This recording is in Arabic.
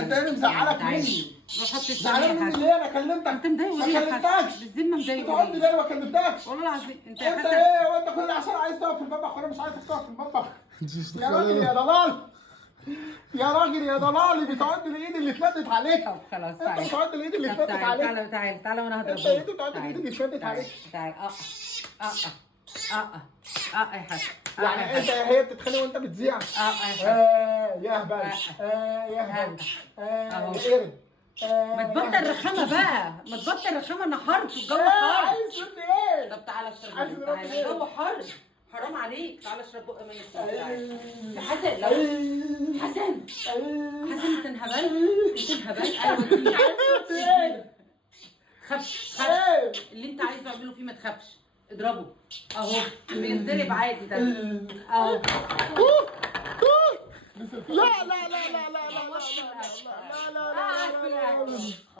انت ايه اللي مزعلك مني؟ روح حط زعلان مني ليه؟ انا كلمتك. انت مضايق ما ليه يا كلمتكش. حسن؟ بالذمه مضايق بتقعد ليه؟ ليه ما كلمتكش؟ والله العظيم انت يا انت حسن ايه؟ وانت كل ده عشان عايز تقف في المطبخ وانا مش عايزك تقف في المطبخ؟ يا راجل يا ضلال، يا راجل يا ضلالي، بتعد الايد اللي اتمدت عليك. طب خلاص انت تعالى. بتعد الايد اللي طب اتمدت تعالى عليك. تعالى تعالى تعالى وانا هضربك. انت ايه بتعد الايد اللي اتمدت عليك؟ تعالى يا حسن. يعني انت هي بتتخانق وانت بتذيع؟ يا حسن. يا هبل، يا هبل، اهو. يا قرد. ما تبطل رخامه بقى، ما تبطل رخامه، انا حر والجو حر. عايز مني ايه؟ طب تعالى اشرب عايز ميه، مني تعالى ايه؟ الجو حر، حرام عليك، تعالى اشرب بق ميه. تعالى يا حسن. لو حسن انت انهبلت، انت انهبلت. ايوه خافش اللي انت عايز تعمله فيه، ما تخافش، اضربه اهو بينضرب عادي ده اهو. لا لا لا لا لا لا لا